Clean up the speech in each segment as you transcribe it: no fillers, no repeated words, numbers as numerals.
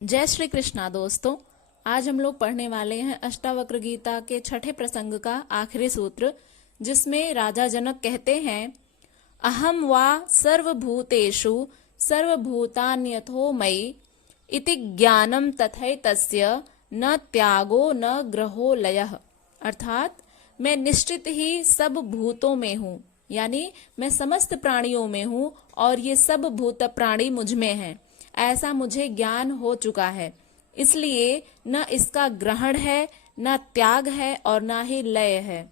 जय श्री कृष्णा दोस्तों। आज हम लोग पढ़ने वाले हैं अष्टावक्र गीता के छठे प्रसंग का आखिरी सूत्र, जिसमें राजा जनक कहते हैं अहम वा सर्वभूतेषु सर्वभूतान्यथो मयि इति ज्ञानम तथैतस्य न त्यागो न ग्रहो लयः। अर्थात मैं निश्चित ही सब भूतों में हूँ, यानी मैं समस्त प्राणियों में हूँ और ये सब भूत प्राणी मुझ में हैं, ऐसा मुझे ज्ञान हो चुका है। इसलिए न इसका ग्रहण है, न त्याग है और न ही लय है।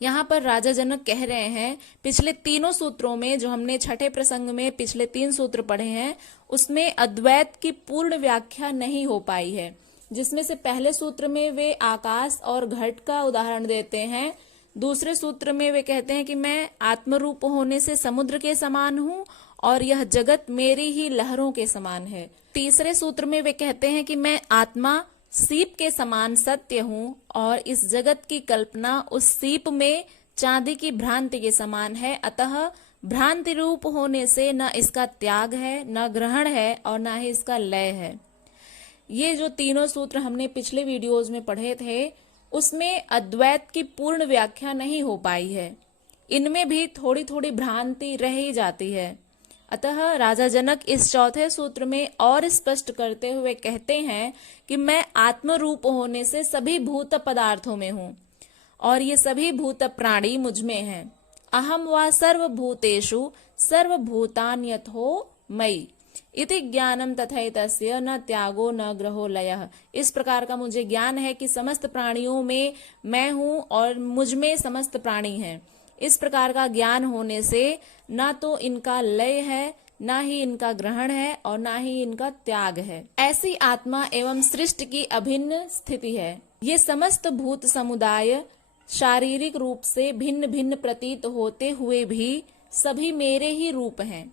यहाँ पर राजा जनक कह रहे हैं, पिछले तीनों सूत्रों में जो हमने छठे प्रसंग में पिछले 3 सूत्र पढ़े हैं, उसमें अद्वैत की पूर्ण व्याख्या नहीं हो पाई है। जिसमें से पहले सूत्र में वे आकाश और घट का उदाहरण देते हैं, दूसरे सूत्र में वे कहते हैं कि मैं आत्मरूप होने से समुद्र के समान हूँ और यह जगत मेरी ही लहरों के समान है। तीसरे सूत्र में वे कहते हैं कि मैं आत्मा सीप के समान सत्य हूँ और इस जगत की कल्पना उस सीप में चांदी की भ्रांति के समान है। अतः भ्रांति रूप होने से न इसका त्याग है, न ग्रहण है और न ही इसका लय है। ये जो तीनों सूत्र हमने पिछले वीडियोज में पढ़े थे, उसमें अद्वैत की पूर्ण व्याख्या नहीं हो पाई है। इनमें भी थोड़ी थोड़ी भ्रांति रह ही जाती है। अतः राजा जनक इस चौथे सूत्र में और स्पष्ट करते हुए कहते हैं कि मैं आत्म रूप होने से सभी भूत पदार्थों में हूँ और ये सभी भूत प्राणी मुझ में हैं। अहम वा सर्वभूतेषु सर्वभूतान्यथो मयि इति ज्ञानम तथैतस्य न त्यागो न ग्रहो लयः। इस प्रकार का मुझे ज्ञान है कि समस्त प्राणियों में मैं हूँ और मुझ में समस्त प्राणी हैं। इस प्रकार का ज्ञान होने से ना तो इनका लय है, ना ही इनका ग्रहण है और ना ही इनका त्याग है। ऐसी आत्मा एवं सृष्टि की अभिन्न स्थिति है। ये समस्त भूत समुदाय शारीरिक रूप से भिन्न भिन्न प्रतीत होते हुए भी सभी मेरे ही रूप हैं।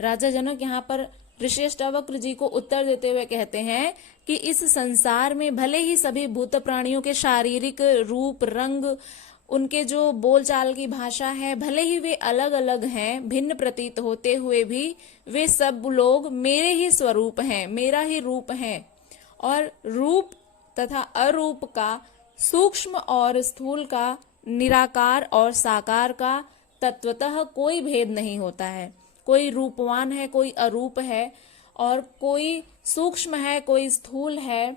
राजा जनक यहाँ पर ऋषि अष्टावक्र जी को उत्तर देते हुए कहते हैं कि इस संसार में भले ही सभी भूत प्राणियों के शारीरिक रूप, रंग, उनके जो बोलचाल की भाषा है, भले ही वे अलग अलग हैं, भिन्न प्रतीत होते हुए भी वे सब लोग मेरे ही स्वरूप हैं, मेरा ही रूप हैं। और रूप तथा अरूप का, सूक्ष्म और स्थूल का, निराकार और साकार का तत्वतः कोई भेद नहीं होता है। कोई रूपवान है, कोई अरूप है और कोई सूक्ष्म है, कोई स्थूल है,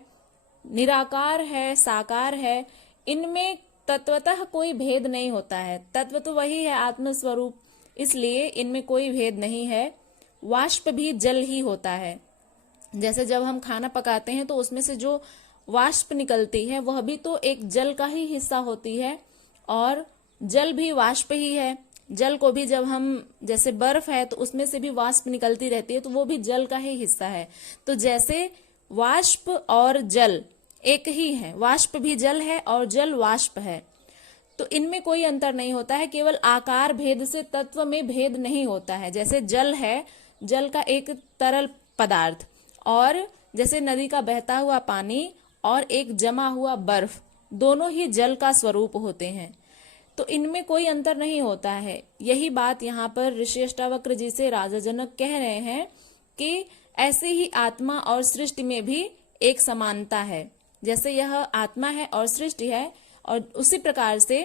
निराकार है, साकार है। इनमें तत्वतः कोई भेद नहीं होता है। तत्व तो वही है, आत्मस्वरूप, इसलिए इनमें कोई भेद नहीं है। वाष्प भी जल ही होता है। जैसे जब हम खाना पकाते हैं तो उसमें से जो वाष्प निकलती है वह भी तो एक जल का ही हिस्सा होती है और जल भी वाष्प ही है। जल को भी जब हम, जैसे बर्फ है तो उसमें से भी वाष्प निकलती रहती है, तो वो भी जल का ही हिस्सा है। तो जैसे वाष्प और जल एक ही है, वाष्प भी जल है और जल वाष्प है, तो इनमें कोई अंतर नहीं होता है। केवल आकार भेद से तत्व में भेद नहीं होता है। जैसे जल है, जल का एक तरल पदार्थ, और जैसे नदी का बहता हुआ पानी और एक जमा हुआ बर्फ, दोनों ही जल का स्वरूप होते हैं। तो इनमें कोई अंतर नहीं होता है। यही बात यहाँ पर ऋषि अष्टावक्र जी से राजा जनक कह रहे हैं कि ऐसे ही आत्मा और सृष्टि में भी एक समानता है। जैसे यह आत्मा है और सृष्टि है, और उसी प्रकार से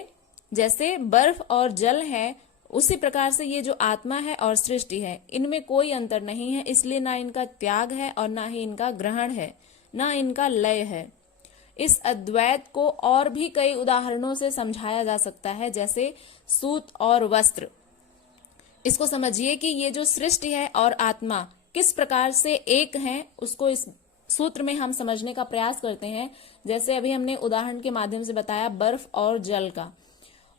जैसे बर्फ और जल है, उसी प्रकार से ये जो आत्मा है और सृष्टि है, इनमें कोई अंतर नहीं है। इसलिए ना इनका त्याग है और ना ही इनका ग्रहण है, ना इनका लय है। इस अद्वैत को और भी कई उदाहरणों से समझाया जा सकता है, जैसे सूत और वस्त्र। इसको समझिए कि ये जो सृष्टि है और आत्मा किस प्रकार से एक हैं, उसको इस सूत्र में हम समझने का प्रयास करते हैं। जैसे अभी हमने उदाहरण के माध्यम से बताया बर्फ और जल का,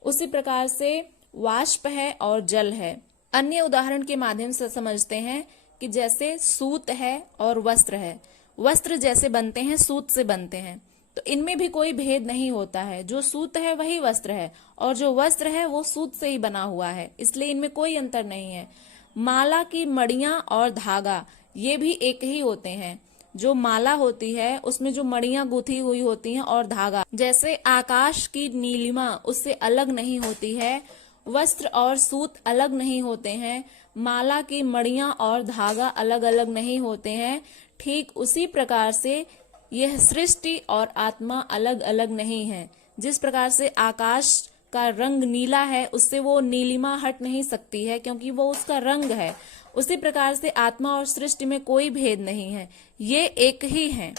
उसी प्रकार से वाष्प है और जल है। अन्य उदाहरण के माध्यम से समझते हैं कि जैसे सूत है और वस्त्र है। वस्त्र जैसे बनते हैं, सूत से बनते हैं, तो इनमें भी कोई भेद नहीं होता है। जो सूत है वही वस्त्र है और जो वस्त्र है वो सूत से ही बना हुआ है, इसलिए इनमें कोई अंतर नहीं है। माला की मड़ियां और धागा ये भी एक ही होते हैं। जो माला होती है उसमें जो मड़ियां गुथी हुई होती हैं और धागा, जैसे आकाश की नीलिमा उससे अलग नहीं होती है, वस्त्र और सूत अलग नहीं होते हैं, माला की मड़ियां और धागा अलग अलग नहीं होते हैं। ठीक उसी प्रकार से यह सृष्टि और आत्मा अलग अलग नहीं है। जिस प्रकार से आकाश का रंग नीला है, उससे वो नीलिमा हट नहीं सकती है क्योंकि वो उसका रंग है। उसी प्रकार से आत्मा और सृष्टि में कोई भेद नहीं है, ये एक ही है।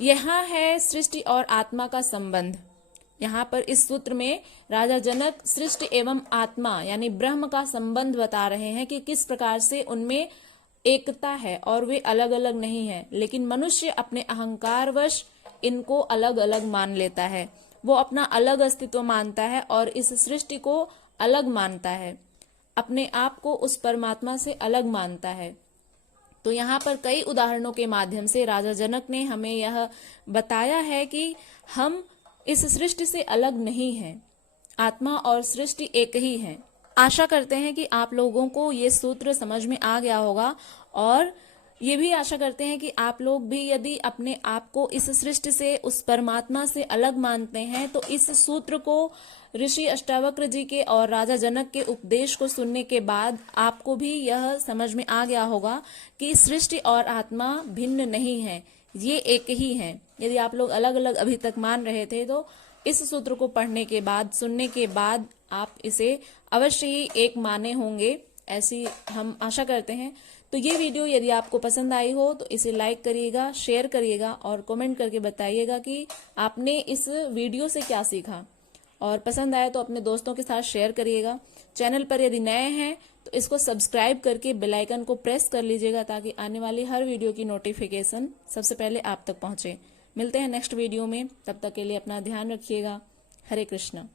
यहाँ है सृष्टि और आत्मा का संबंध। यहाँ पर इस सूत्र में राजा जनक सृष्टि एवं आत्मा यानी ब्रह्म का संबंध बता रहे हैं कि किस प्रकार से उनमें एकता है और वे अलग अलग नहीं है। लेकिन मनुष्य अपने अहंकारवश इनको अलग अलग मान लेता है, वो अपना अलग अस्तित्व मानता है और इस सृष्टि को अलग मानता है, अपने आप को उस परमात्मा से अलग मानता है। तो यहाँ पर कई उदाहरणों के माध्यम से राजा जनक ने हमें यह बताया है कि हम इस सृष्टि से अलग नहीं हैं, आत्मा और सृष्टि एक ही है। आशा करते हैं कि आप लोगों को ये सूत्र समझ में आ गया होगा और ये भी आशा करते हैं कि आप लोग भी यदि अपने आप को इस सृष्टि से, उस परमात्मा से अलग मानते हैं तो इस सूत्र को ऋषि अष्टावक्र जी के और राजा जनक के उपदेश को सुनने के बाद आपको भी यह समझ में आ गया होगा कि सृष्टि और आत्मा भिन्न नहीं है, ये एक ही है। यदि आप लोग अलग अलग अभी तक मान रहे थे तो इस सूत्र को पढ़ने के बाद, सुनने के बाद आप इसे अवश्य ही एक माने होंगे, ऐसी हम आशा करते हैं। तो ये वीडियो यदि आपको पसंद आई हो तो इसे लाइक करिएगा, शेयर करिएगा और कमेंट करके बताइएगा कि आपने इस वीडियो से क्या सीखा। और पसंद आया तो अपने दोस्तों के साथ शेयर करिएगा। चैनल पर यदि नए हैं तो इसको सब्सक्राइब करके बेल आइकन को प्रेस कर लीजिएगा ताकि आने वाली हर वीडियो की नोटिफिकेशन सबसे पहले आप तक पहुंचे। मिलते हैं नेक्स्ट वीडियो में, तब तक के लिए अपना ध्यान रखिएगा। हरे कृष्णा।